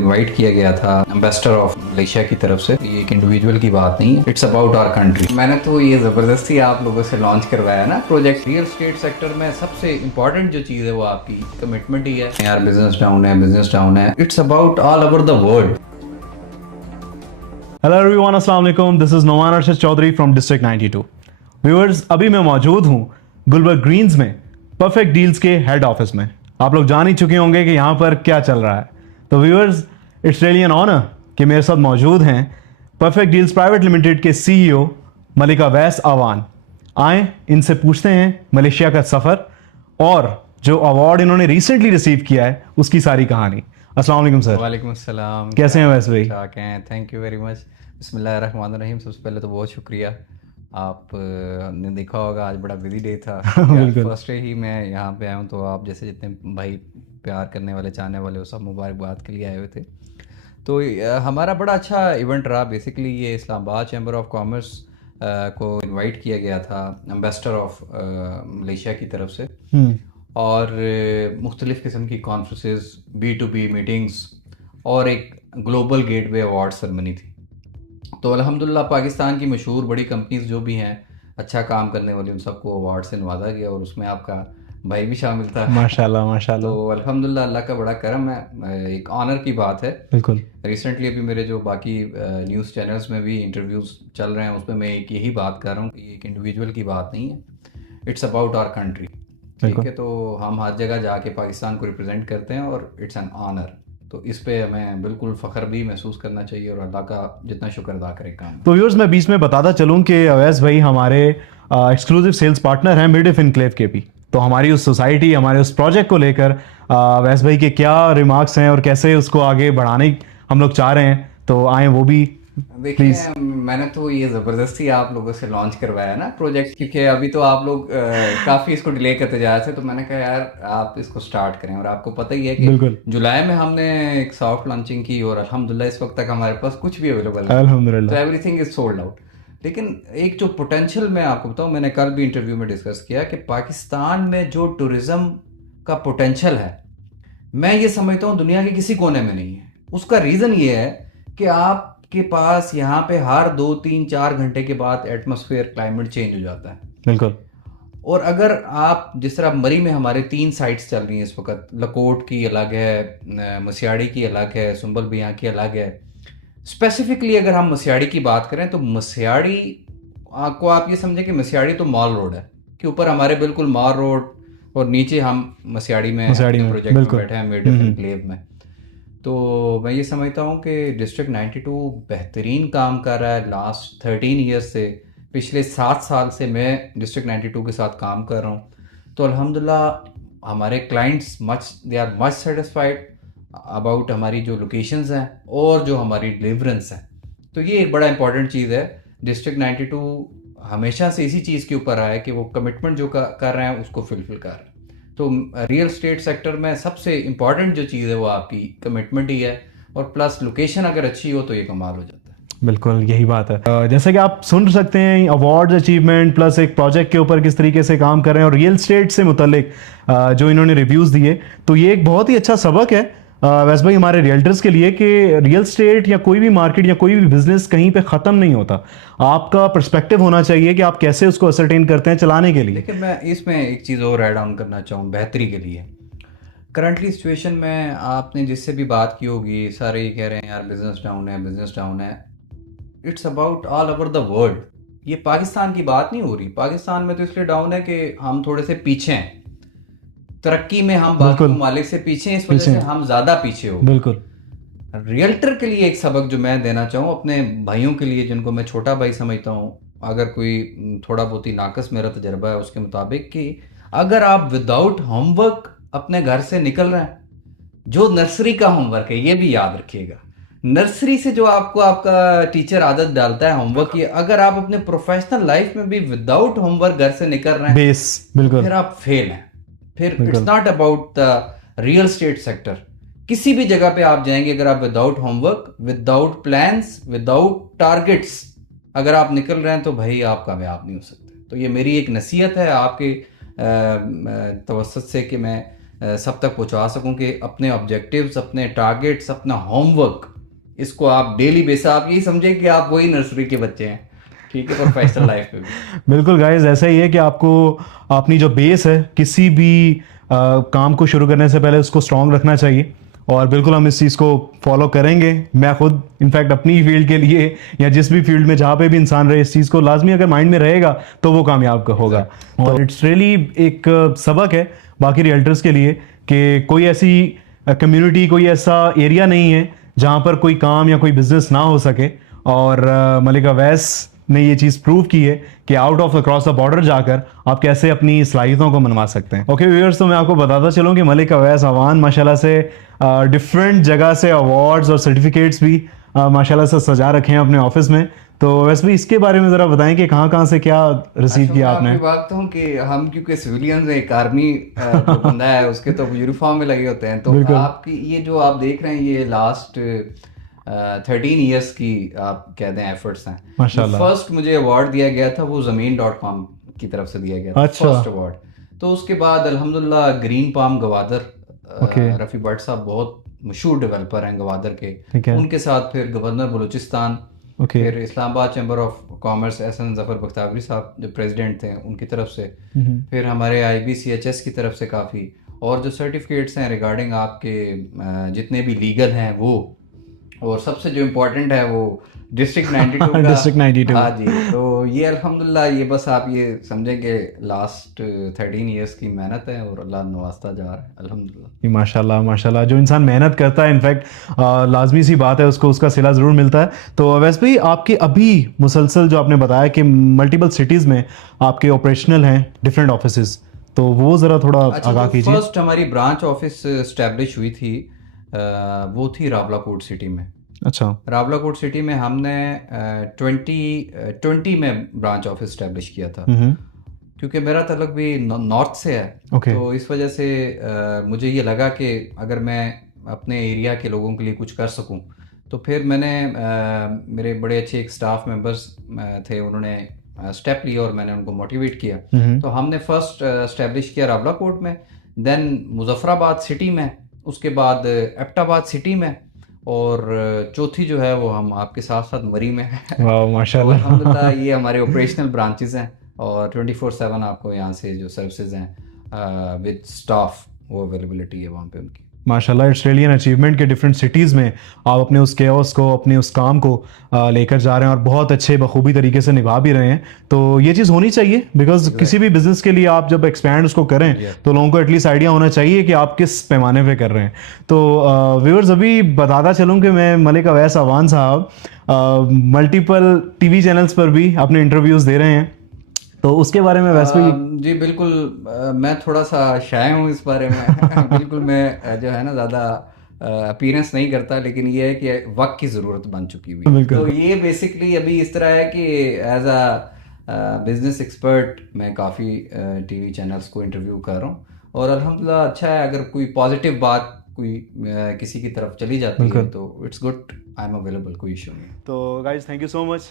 Invite किया गया था एम्बेसडर ऑफ मलेशिया की तरफ से। ये एक इंडिविजुअल की बात नहीं है, इट्स अबाउट आवर कंट्री। मैंने तो ये ज़बरदस्ती आप लोगों से लॉन्च करवाया ना प्रोजेक्ट। रियल स्टेट सेक्टर में सबसे इंपॉर्टेंट जो चीज़ है वो आपकी कमिटमेंट ही है। यार बिजनेस डाउन है, it's about all over the world. Hello everyone, अस्सलाम वालेकुम। This is Noman Arshad Chaudhry from district 92। Viewers, अभी मैं मौजूद हूँ गुलबर्ग ग्रीन्स में, परफेक्ट डील्स के हेड ऑफिस में। आप लोग जान ही चुके होंगे कि यहाँ पर क्या चल रहा है। तो viewers, it's really an honour कि मेरे साथ मौजूद हैं परफेक्ट डील्स प्राइवेट लिमिटेड के सीईओ मलिका वैस अवान। आए इनसे पूछते हैं मलेशिया का सफ़र और जो अवार्ड इन्होंने रिसेंटली रिसीव किया है उसकी सारी कहानी। अस्सलाम वालेकुम सर। वालेकुम अस्सलाम। कैसे हैं वैस भाई? ठीक हैं, थैंक यू वेरी मच। बिस्मिल्लाहिर्रहमानिर्रहीम। सबसे पहले तो बहुत शुक्रिया। आप ने देखा होगा आज बड़ा बिजी डे था। बिल्कुल। फर्स्ट डे ही मैं यहाँ पे आया हूँ, तो आप जैसे जितने भाई प्यार करने वाले चाहने वाले वो सब मुबारकबाद के लिए आए हुए थे। तो हमारा बड़ा अच्छा इवेंट रहा। बेसिकली ये इस्लामाबाद चैम्बर ऑफ कॉमर्स को इनवाइट किया गया था एम्बेसडर ऑफ मलेशिया की तरफ से, और मुख्तलिफ़ किस्म की कॉन्फ्रेंसेस, B2B मीटिंग्स और एक ग्लोबल गेटवे अवार्ड सेरेमनी थी। तो अल्हम्दुलिल्लाह पाकिस्तान की मशहूर बड़ी कंपनीज जो भी हैं अच्छा काम करने वाली, उन सबको अवार्ड से नवाजा गया और उसमें आपका भाई भी शामिल था। माशाल्लाह तो माशाल्लाह। अल्हम्दुलिल्लाह अल्लाह का बड़ा करम है, एक ऑनर की बात है। बिल्कुल। रिसेंटली अभी मेरे जो बाकी न्यूज़ चैनल्स में भी इंटरव्यूज़ चल रहे हैं, उसमें मैं एक यही बात कर रहा हूँ कि ये एक इंडिविजुअल की बात नहीं है, इट्स अबाउट आवर कंट्री। ठीक है, तो हम हर जगह जाके पाकिस्तान को रिप्रेजेंट करते हैं और इट्स एन ऑनर। तो इस पे हमें बिल्कुल फ़ख्र भी महसूस करना चाहिए और अल्लाह का जितना शुक्र अदा करें काम। तो व्यूअर्स, मैं बीच में बताता चलूं कि अवैस भाई हमारे एक्सक्लूसिव सेल्स पार्टनर हैं मिडिफ इनक्लेव के भी। तो हमारी उस सोसाइटी, हमारे उस प्रोजेक्ट को लेकर अवैस भाई के क्या रिमार्क्स हैं और कैसे उसको आगे बढ़ाने हम लोग चाह रहे हैं, तो आए वो भी देखिए, मैंने तो ये ज़बरदस्ती आप लोगों से लॉन्च करवाया ना प्रोजेक्ट, क्योंकि अभी तो आप लोग काफ़ी इसको डिले करते जा रहे थे। तो मैंने कहा यार आप इसको स्टार्ट करें, और आपको पता ही है कि बिल्कुल। जुलाई में हमने एक सॉफ्ट लॉन्चिंग की और अल्हम्दुलिल्लाह इस वक्त तक हमारे पास कुछ भी अवेलेबल है। तो अल्हम्दुलिल्लाह। Everything is sold out. लेकिन एक जो पोटेंशियल मैं आपको बताऊं, मैंने कल भी इंटरव्यू में डिस्कस किया कि पाकिस्तान में जो टूरिज्म का पोटेंशियल है, मैं ये समझता हूँ दुनिया के किसी कोने में नहीं है। उसका रीज़न ये है कि आपके पास यहाँ पे हर 2 3 4 घंटे के बाद एटमॉस्फेयर क्लाइमेट चेंज हो जाता है। बिल्कुल। और अगर आप जिस तरह मरी में हमारे 3 साइट्स चल रही हैं इस वक्त, लकोट की अलग है, मसियाड़ी की अलग है, सुंबल बियाँ की अलग है। स्पेसिफिकली अगर हम मसियाड़ी की बात करें तो मसियाड़ी को आप ये समझें कि मसियाड़ी तो मॉल रोड है कि ऊपर हमारे बिल्कुल मॉल रोड, और नीचे हम मसियाड़ी में प्रोजेक्ट में बैठे हैं मिडिफ इनक्लेव में। तो मैं ये समझता हूँ कि डिस्ट्रिक्ट 92 बेहतरीन काम कर रहा है लास्ट 13 ईयर्स से। पिछले 7 साल से मैं डिस्ट्रिक्ट 92 के साथ काम कर रहा हूँ। तो अल्हम्दुलिल्लाह हमारे clients they are much satisfied about हमारी जो लोकेशंस हैं और जो हमारी डिलीवरेंस है। तो ये एक बड़ा इंपॉर्टेंट चीज़ है। डिस्ट्रिक्ट 92 हमेशा से इसी चीज़ के ऊपर रहा है कि वो कमिटमेंट जो कर रहे हैं उसको फुलफिल कर रहे हैं। तो रियल स्टेट सेक्टर में सबसे इम्पॉर्टेंट जो चीज़ है वो आपकी कमिटमेंट ही है, और प्लस लोकेशन अगर अच्छी हो तो ये कमाल हो जाता है। बिल्कुल यही बात है। जैसे कि आप सुन सकते हैं, अवार्ड्स, अचीवमेंट प्लस एक प्रोजेक्ट के ऊपर किस तरीके से काम कर रहे हैं और रियल स्टेट से मुतल्लिक जो इन्होंने रिव्यूज़ दिए, तो ये एक बहुत ही अच्छा सबक है वैसे भाई हमारे रियल्टर्स के लिए कि रियल स्टेट या कोई भी मार्केट या कोई भी बिजनेस कहीं पे ख़त्म नहीं होता। आपका पर्सपेक्टिव होना चाहिए कि आप कैसे उसको असरटेन करते हैं चलाने के लिए। लेकिन मैं इसमें एक चीज़ और ऐड ऑन करना चाहूँ बेहतरी के लिए। करंटली सिचुएशन में आपने जिससे भी बात की होगी, सारे ये कह रहे हैं यार बिजनेस डाउन है। It's about all over the world. ये पाकिस्तान की बात नहीं हो रही। पाकिस्तान में तो इसलिए डाउन है कि हम थोड़े से पीछे हैं तरक्की में, हम बाकी ममालिक से पीछे हैं, इस वजह से हम ज़्यादा पीछे हो। बिल्कुल। रियल्टर के लिए एक सबक जो मैं देना चाहूँ अपने भाइयों के लिए, जिनको मैं छोटा भाई समझता हूँ, अगर कोई थोड़ा बहुत ही नाकस मेरा तजर्बा है उसके मुताबिक, कि अगर आप विदाउट होमवर्क अपने घर से निकल रहे हैं, जो नर्सरी का होमवर्क है ये भी याद रखिएगा, नर्सरी से जो आपको आपका टीचर आदत डालता है होमवर्क की, अगर आप अपने प्रोफेशनल लाइफ में भी विदाउट होमवर्क घर से निकल रहे हैं, बिल्कुल, फिर आप फेल हैं। फिर it's not about the real estate sector. किसी भी जगह पे आप जाएंगे, अगर आप without homework, without plans, without targets अगर आप निकल रहे हैं तो भाई आप कामयाब नहीं हो सकते। तो ये मेरी एक नसीहत है आपके तवसत से कि मैं सब तक पहुंचा सकूं कि अपने ऑब्जेक्टिव्स, अपने टारगेट्स, अपना होमवर्क, इसको आप डेली बेस, आप यही समझें कि आप वही नर्सरी के बच्चे हैं, ठीक है, प्रोफेशनल लाइफ में भी। बिल्कुल गाइस, ऐसा ही है कि आपको अपनी जो बेस है किसी भी काम को शुरू करने से पहले उसको स्ट्रांग रखना चाहिए, और बिल्कुल हम इस चीज़ को फॉलो करेंगे। मैं खुद इनफैक्ट अपनी फील्ड के लिए या जिस भी फील्ड में जहाँ पे भी इंसान रहे, इस चीज़ को लाजमी अगर माइंड में रहेगा तो वो कामयाब होगा। और इट्स रियली एक सबक है बाकी रियल्टर्स के लिए कि कोई ऐसी कम्युनिटी, कोई ऐसा एरिया नहीं है जहाँ पर कोई काम या कोई बिजनेस ना हो सके। और मलिक अवैस ने ये चीज़ प्रूव की है कि out of across the border जाकर आप कैसे अपनी सलाहियतों को मनवा सकते हैं। ओके व्यूअर्स, तो मैं आपको बताता चलूँ कि मलिक अवैस अवान माशाल्लाह से डिफरेंट जगह से अवार्ड्स और सर्टिफिकेट्स भी माशाल्लाह से सजा रखे हैं अपने ऑफिस में। तो वैसे भी इसके बारे में ज़रा बताएं कि कहाँ से क्या रिसीव किया आपने। आपकी बात हूँ कि हम क्योंकि सिविलियंस, एक आर्मी जो बंदा है उसके तो यूनिफॉर्म में लगे होते हैं, तो आपकी ये जो आप देख रहे हैं ये लास्ट 13 ईयर्स की आप कहते हैं एफर्ट्स हैं माशाल्लाह। फर्स्ट मुझे अवार्ड दिया गया था वो ज़मीन.com की तरफ से दिया गया था, फर्स्ट अवार्ड। तो उसके बाद अल्हम्दुलिल्लाह ग्रीन पाम गवादर, रफ़ी भट्ट साहब बहुत मशहूर डेवलपर हैं गवादर के, उनके साथ फिर गवर्नर बलूचिस्तान, फिर Islamabad chamber of commerce Ehsan Zafar Bakhtawari sahab जो प्रेसिडेंट थे उनकी तरफ से, फिर हमारे IBCHS की तरफ से काफ़ी, और जो सर्टिफिकेट्स हैं रिगार्डिंग आपके जितने भी लीगल हैं वो, और सबसे जो इम्पोर्टेंट है वो डिस्ट्रिक्ट 92 का डिस्ट्रिक्ट 92। हाँ जी, तो ये अल्हम्दुलिल्लाह, ये बस आप ये समझें कि लास्ट 13 इयर्स की मेहनत है और अल्लाह नवाजता जा रहा है अल्हम्दुलिल्लाह। माशाल्लाह माशाल्लाह, जो इंसान मेहनत करता है इनफैक्ट लाजमी सी बात है उसको उसका सिला ज़रूर मिलता है। तो वैसे भी आपकी अभी मुसलसल जो आपने बताया कि मल्टीपल सिटीज़ में आपके ऑपरेशनल हैं डिफरेंट ऑफिसेज, तो वो ज़रा थोड़ा आगाह कीजिए। फर्स्ट हमारी ब्रांच ऑफिस स्टैब्लिश हुई थी वो थी रावलाकोट सिटी में। अच्छा, रावलाकोट सिटी में हमने 2020 में ब्रांच ऑफिस स्टैब्लिश किया था, क्योंकि मेरा तल्लुक भी नॉर्थ से है। तो इस वजह से मुझे ये लगा कि अगर मैं अपने एरिया के लोगों के लिए कुछ कर सकूं, तो फिर मैंने मेरे बड़े अच्छे एक स्टाफ मेंबर्स थे, उन्होंने स्टेप लिया और मैंने उनको मोटिवेट किया। तो हमने फर्स्ट स्टैब्लिश किया रावलाकोट में, देन मुजफ्फराबाद सिटी में, उसके बाद एबटाबाद सिटी में, और चौथी जो है वो हम आपके साथ साथ मरी में है। वाह माशाल्लाह। तो अल्हम्दुलिल्लाह ये हमारे ऑपरेशनल ब्रांचेस हैं, और 24/7 आपको यहाँ से जो सर्विसेज हैं विद स्टाफ, वो अवेलेबिलिटी है वहाँ पे उनकी। माशाल्लाह, इट्स रियली एन अचीवमेंट कि डिफरेंट सिटीज़ में आप अपने उस केओस को, अपने उस काम को लेकर जा रहे हैं और बहुत अच्छे बखूबी तरीके से निभा भी रहे हैं। तो ये चीज़ होनी चाहिए, बिकॉज किसी भी बिजनेस के लिए आप जब एक्सपैंड उसको करें तो लोगों को एटलीस्ट आइडिया होना चाहिए कि आप किस पैमाने पे कर रहे हैं। तो व्यूअर्स, अभी बताता चलूँ कि मैं मलिक अवैस अवान साहब मल्टीपल TV चैनल्स पर भी अपने इंटरव्यूज़ दे रहे हैं, तो उसके बारे में वैसे भी जी बिल्कुल, मैं थोड़ा सा शाय हूँ इस बारे में बिल्कुल मैं जो है ना ज़्यादा अपीयरेंस नहीं करता, लेकिन ये है कि वक्त की ज़रूरत बन चुकी हुई। तो ये बेसिकली अभी इस तरह है कि एज अ बिजनेस एक्सपर्ट मैं काफ़ी TV चैनल्स को इंटरव्यू कर रहा हूँ, और अल्हम्दुलिल्लाह अच्छा है, अगर कोई पॉजिटिव बात कोई किसी की तरफ चली जाती है तो it's good, I am available, कोई इशू नहीं। तो guys, thank you so much.